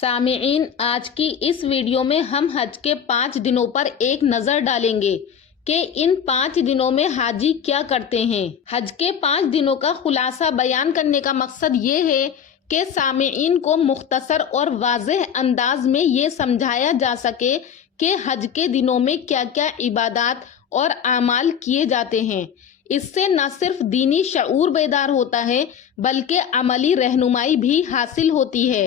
सामीईन, आज की इस वीडियो में हम हज के 5 दिनों पर एक नजर डालेंगे कि इन 5 दिनों में हाजी क्या करते हैं। हज के 5 दिनों का खुलासा बयान करने का मकसद ये है कि सामीईन को मुख्तसर और वाज़ेह अंदाज में ये समझाया जा सके कि हज के दिनों में क्या क्या इबादत और आमाल किए जाते हैं। इससे न सिर्फ दीनी शऊर बेदार होता है बल्कि अमली रहनुमाई भी हासिल होती है,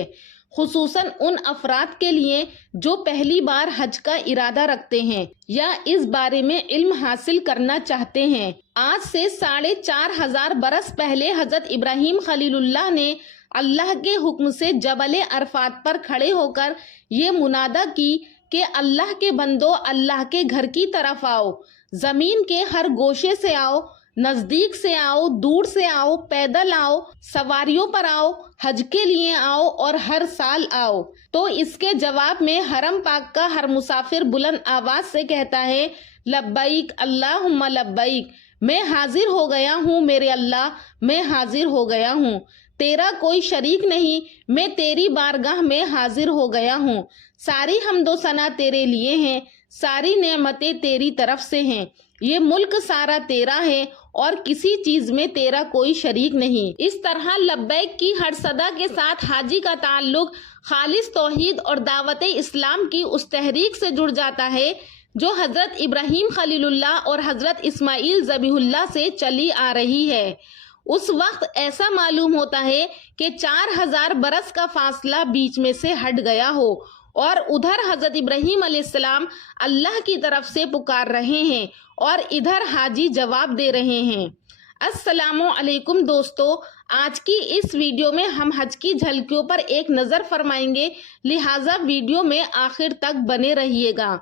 खुसूसन उन अफराद के लिए जो पहली बार हज का इरादा रखते हैं या इस बारे में इल्म हासिल करना चाहते हैं। आज से 4500 बरस पहले हजरत इब्राहिम खलीलुल्लाह ने अल्लाह के हुक्म से जबल अरफात पर खड़े होकर ये मुनादा की कि अल्लाह के बंदो, अल्लाह के घर की तरफ आओ, जमीन के हर गोशे से आओ, नजदीक से आओ, दूर से आओ, पैदल आओ, सवारियों पर आओ, हज के लिए आओ और हर साल आओ। तो इसके जवाब में हरम पाक का हर मुसाफिर बुलंद आवाज से कहता है, लब्बैक अल्लाहुम्मा लब्बैक, मैं हाजिर हो गया हूँ मेरे अल्लाह, मैं हाजिर हो गया हूँ, तेरा कोई शरीक नहीं, मैं तेरी बारगाह में हाजिर हो गया हूँ। सारी हम्दो सना तेरे लिए हैं, सारी नेमतें तेरी तरफ से हैं, ये मुल्क सारा तेरा है और किसी चीज में तेरा कोई शरीक नहीं। इस तरह लब्बैक की हर सदा के साथ हाजी का ताल्लुक खालिस तौहीद और दावत इस्लाम की उस तहरीक से जुड़ जाता है जो हजरत इब्राहिम खलीलुल्लाह और हजरत इस्माइल ज़बीहुल्लाह से चली आ रही है। उस वक्त ऐसा मालूम होता है कि 4000 बरस का फासला बीच में से हट गया हो और उधर हजरत इब्राहिम अलैहिस्सलाम अल्लाह की तरफ से पुकार रहे हैं और इधर हाजी जवाब दे रहे हैं। अस्सलामु अलैकुम दोस्तों, आज की इस वीडियो में हम हज की झलकियों पर एक नज़र फरमाएंगे, लिहाजा वीडियो में आखिर तक बने रहिएगा।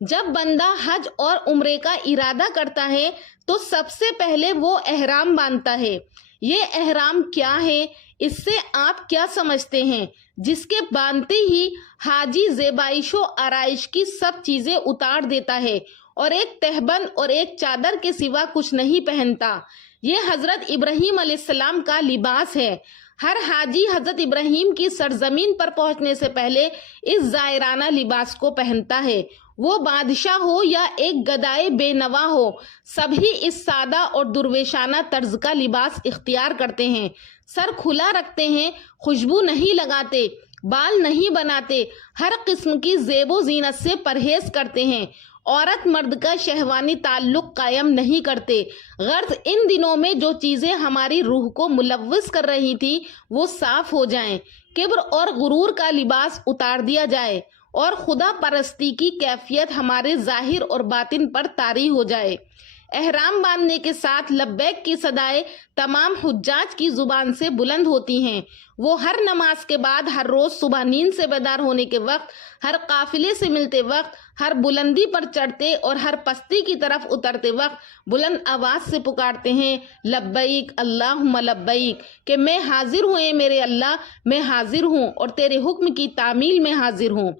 जब बंदा हज और उम्रे का इरादा करता है तो सबसे पहले वो एहराम बांधता है। ये एहराम क्या है, इससे आप क्या समझते हैं? जिसके बांधते ही हाजी ज़ेबाइशो आराइश की सब चीजें उतार देता है और एक तहबंद और एक चादर के सिवा कुछ नहीं पहनता। ये हजरत इब्राहिम अलैहिस्सलाम का लिबास है। हर हाजी हजरत इब्राहिम की सरजमीन पर पहुंचने से पहले इस जायराना लिबास को पहनता है। वो बादशाह हो या एक गदाए बेनवा हो, सभी इस सादा और दुर्वेशाना तर्ज का लिबास इख्तियार करते हैं। सर खुला रखते हैं, खुशबू नहीं लगाते, बाल नहीं बनाते, हर किस्म की ज़ेबो ज़ीनत से परहेज करते हैं, औरत मर्द का शहवानी ताल्लुक कायम नहीं करते। गर्ज इन दिनों में जो चीज़ें हमारी रूह को मुलव्वस कर रही थी वो साफ हो जाएं, किब्र और गुरूर का लिबास उतार दिया जाए और खुदा परस्ती की कैफियत हमारे जाहिर और बातिन पर तारी हो जाए। एहराम बांधने के साथ लब्बैक की सदाएं तमाम हुज्जाज की जुबान से बुलंद होती हैं। वो हर नमाज के बाद, हर रोज सुबह नींद से बेदार होने के वक्त, हर काफिले से मिलते वक्त, हर बुलंदी पर चढ़ते और हर पस्ती की तरफ उतरते वक्त बुलंद आवाज से पुकारते हैं, लब्बैक अल्लाहुम्मा लब्बैक, कि मैं हाजिर हूँ मेरे अल्लाह, मैं हाजिर हूँ और तेरे हुक्म की तामील में हाजिर हूँ।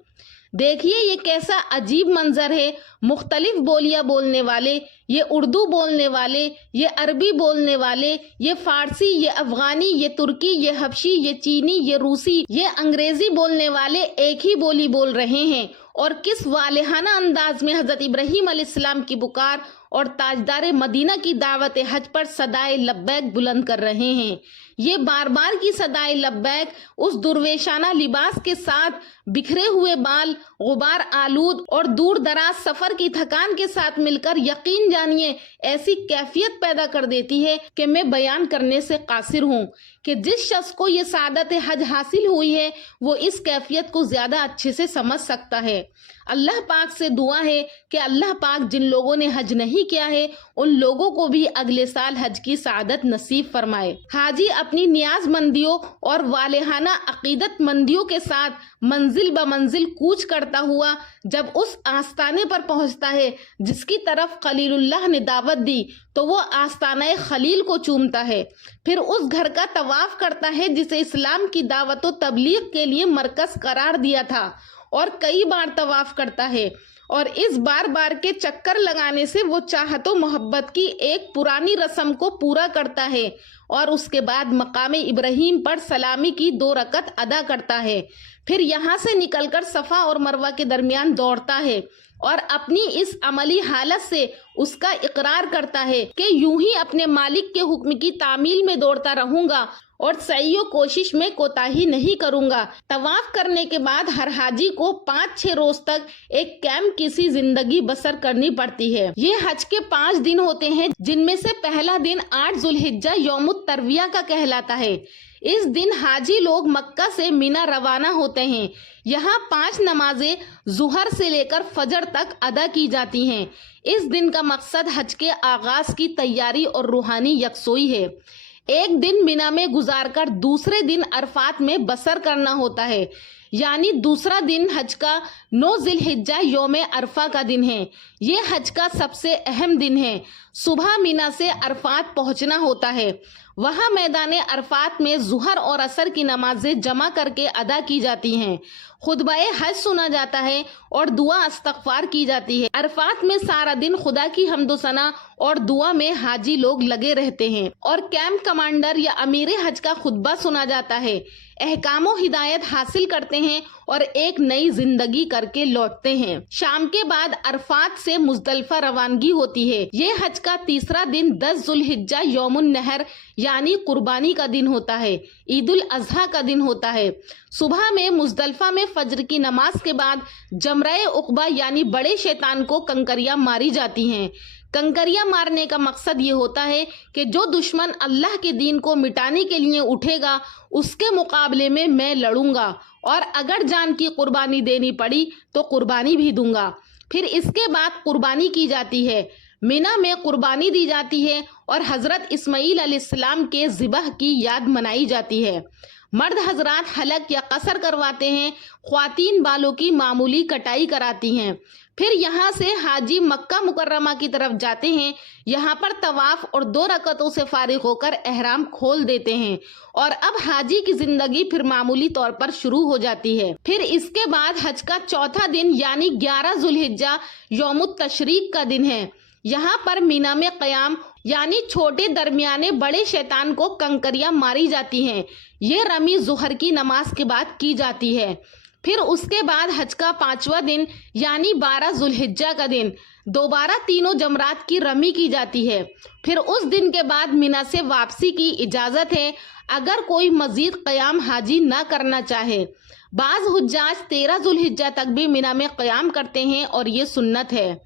देखिए ये कैसा अजीब मंजर है। मुख्तलिफ बोलियां बोलने वाले, ये उर्दू बोलने वाले, ये अरबी बोलने वाले, ये फारसी, ये अफगानी, ये तुर्की, ये हबशी, ये चीनी, ये रूसी, ये अंग्रेजी बोलने वाले एक ही बोली बोल रहे हैं और किस वालेहाना अंदाज में हजरत इब्राहिम अलैहिस्सलाम की पुकार और ताजदार मदीना की दावत हज पर सदाए लब्बैक बुलंद कर रहे हैं। ये बार बार की सदाए लब्बैक उस दुर्वेशाना लिबास के साथ, बिखरे हुए बाल, गुबार आलूद और दूर दराज सफर की थकान के साथ मिलकर यकीन जानिए ऐसी कैफियत पैदा कर देती है कि मैं बयान करने से कासिर हूँ कि जिस शख्स को ये सादत हज हासिल हुई है वो इस कैफियत को ज्यादा अच्छे से समझ सकता है। अल्लाह पाक से दुआ है कि अल्लाह पाक जिन लोगों ने हज नहीं किया है उन लोगों को भी अगले साल हज की सादत नसीब फरमाए। हाजी अपनी नियाजमंदियों और वालेहाना अकीदत मंदियों के साथ मंजिल ब मंजिल कूच करता हुआ जब उस आस्ताने पर पहुंचता है जिसकी तरफ खलीलुल्लाह ने दावत दी तो वो आस्ताना खलील को चूमता है। फिर उस घर का तवाफ करता है जिसे इस्लाम की दावत व तबलीग के लिए मरकज करार दिया था और कई बार तवाफ करता है और इस बार बार के चक्कर लगाने से वो चाहतो मोहब्बत की एक पुरानी रस्म को पूरा करता है और उसके बाद मकाम इब्राहिम पर सलामी की 2 रकत अदा करता है। फिर यहाँ से निकलकर सफा और मरवा के दरमियान दौड़ता है और अपनी इस अमली हालत से उसका इकरार करता है कि यूं ही अपने मालिक के हुक्म की तामील में दौड़ता रहूंगा और सईयो कोशिश में कोताही नहीं करूंगा। तवाफ करने के बाद हर हाजी को 5-6 रोज तक एक कैंप की सी जिंदगी बसर करनी पड़ती है। ये हज के 5 दिन होते हैं, जिनमें से पहला दिन 8 जुल्हिज्जा यौमुत तरविया का कहलाता है। इस दिन हाजी लोग मक्का से मीना रवाना होते हैं। यहाँ 5 नमाजें जुहर से लेकर फजर तक अदा की जाती हैं। इस दिन का मकसद हज के आगाज की तैयारी और रूहानी यकसोई है। एक दिन मिना में गुजारकर दूसरे दिन अरफात में बसर करना होता है, यानी दूसरा दिन हज का 9 जिल्हिज्जा यौम अरफा का दिन है। ये हज का सबसे अहम दिन है। सुबह मिना से अरफात पहुंचना होता है। वहाँ मैदान अरफात में जुहर और असर की नमाजें जमा करके अदा की जाती हैं। खुतबाए हज सुना जाता है और दुआ इस्तगफार की जाती है। अरफात में सारा दिन खुदा की हम्दो सना और दुआ में हाजी लोग लगे रहते हैं और कैंप कमांडर या अमीर हज का खुतबा सुना जाता है। अहकामो हिदायत हासिल करते हैं और एक नई जिंदगी करके लौटते हैं। शाम के बाद अरफात से मुजदलिफा रवानगी होती है। ये हज का तीसरा दिन 10 जुल्हिज्जा यौमुन नहर यानी कुर्बानी का दिन होता है। ईद उल अजहा का दिन होता है। सुबह में मुजदलिफा में फजर की नमाज के बाद जमराए उकबा यानी बड़े शैतान को कंकरियां मारी जाती हैं। कंकरियां मारने का मकसद ये होता है कि जो दुश्मन अल्लाह के दीन को मिटाने के लिए उठेगा उसके मुकाबले में मैं लड़ूंगा और अगर जान की कुर्बानी देनी पड़ी तो कुर्बानी भी दूंगा। फिर इसके बाद कुर्बानी की जाती है। मिना में कुर्बानी दी जाती है और हजरत इस्माईल अलैहिस्सलाम के ज़िबह की याद मनाई जाती है। मर्द हजरात हलक या कसर करवाते हैं, ख्वातीन बालों की मामूली कटाई कराती हैं। फिर यहाँ से हाजी मक्का मुकर्रमा की तरफ जाते हैं। यहाँ पर तवाफ और 2 रकतों से फारिग होकर एहराम खोल देते हैं और अब हाजी की जिंदगी फिर मामूली तौर पर शुरू हो जाती है। फिर इसके बाद हज का चौथा दिन यानी 11 जुल्हिज्जा यौमुत तशरीक का दिन है। यहाँ पर मीना में क़याम यानी छोटे दरमियाने बड़े शैतान को कंकरियां मारी जाती हैं। ये रमी जुहर की नमाज के बाद की जाती है। फिर उसके बाद हज का 5वां दिन यानी 12 जुल्हिज्जा का दिन दोबारा तीनों जमरात की रमी की जाती है। फिर उस दिन के बाद मिना से वापसी की इजाज़त है अगर कोई मजीद क़याम हाजी ना करना चाहे। बाज़ हुज्जाज 13 जुल्हिज्जा तक भी मिना में क़याम करते हैं और ये सुन्नत है।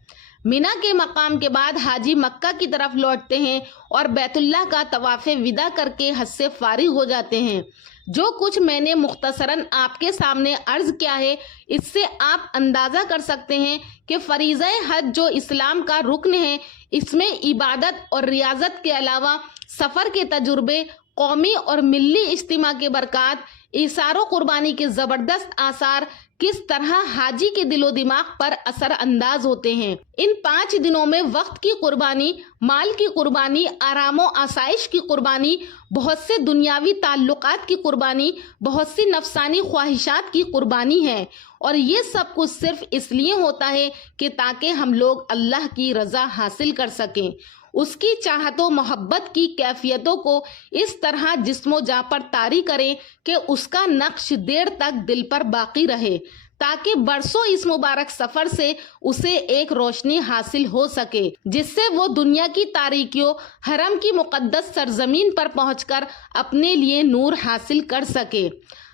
मिना के मकाम के बाद हाजी मक्का की तरफ लौटते हैं और बैतुल्लाह का तवाफ़े विदा करके हज से फारिग हो जाते हैं। जो कुछ मैंने मुख्तसरन आपके सामने अर्ज किया है, इससे आप अंदाज़ा कर सकते हैं कि फरीज़ा हज जो इस्लाम का रुकन है, इसमें इबादत और रियाजत के अलावा सफ़र के तजुर्बे, कौमी और मिल्ली इज्तिमा के बरक़ात, इसारो कुर्बानी के ज़बरदस्त आसार किस तरह हाजी के दिलो दिमाग पर असर अंदाज होते हैं। इन 5 दिनों में वक्त की कुर्बानी, माल की कुर्बानी, आरामो आसाइश की कुर्बानी, बहुत से दुनियावी ताल्लुकात की कुर्बानी, बहुत सी नफसानी ख्वाहिशात की कुर्बानी है और ये सब कुछ सिर्फ इसलिए होता है कि ताकि हम लोग अल्लाह की रज़ा हासिल कर सकें, उसकी चाहतों मोहब्बत की कैफियतों को इस तरह जिस्मो जाँ पर तारी करें कि उसका नक्श देर तक दिल पर बाकी रहे, ताकि बरसों इस मुबारक सफर से उसे एक रोशनी हासिल हो सके जिससे वो दुनिया की तारीकियों, हरम की मुकद्दस सरजमीन पर पहुंचकर अपने लिए नूर हासिल कर सके।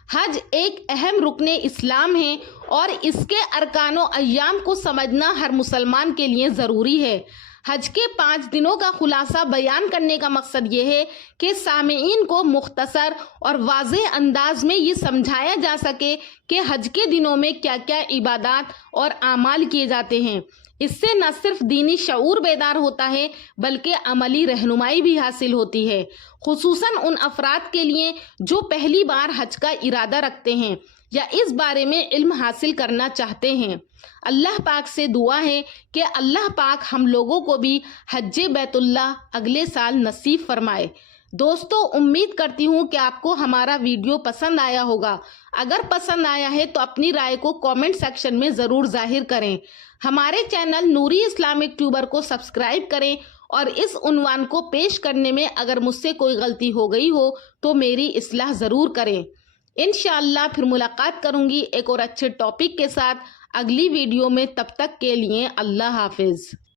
हज एक अहम रुकने इस्लाम है और इसके अरकानो अय्याम को समझना हर मुसलमान के लिए ज़रूरी है। हज के 5 दिनों का खुलासा बयान करने का मकसद ये है कि सामीईन को मुख्तसर और वाज़ेह अंदाज में ये समझाया जा सके कि हज के दिनों में क्या क्या इबादत और आमाल किए जाते हैं। इससे न सिर्फ दीनी शऊर बेदार होता है बल्कि अमली रहनुमाई भी हासिल होती है, खुसूसन उन अफराद के लिए जो पहली बार हज का इरादा रखते हैं या इस बारे में इल्म हासिल करना चाहते हैं। अल्लाह पाक से दुआ है कि अल्लाह पाक हम लोगों को भी हज्जे बैतुल्लाह अगले साल नसीब फरमाए। दोस्तों, उम्मीद करती हूँ कि आपको हमारा वीडियो पसंद आया होगा। अगर पसंद आया है तो अपनी राय को कमेंट सेक्शन में ज़रूर जाहिर करें। हमारे चैनल नूरी इस्लामिक ट्यूबर को सब्सक्राइब करें और इस उन्वान को पेश करने में अगर मुझसे कोई गलती हो गई हो तो मेरी इस्लाह ज़रूर करें। انشاءاللہ پھر ملاقات کروں گی ایک اور اچھے ٹاپک کے ساتھ اگلی ویڈیو میں، تب تک کے لیے اللہ حافظ۔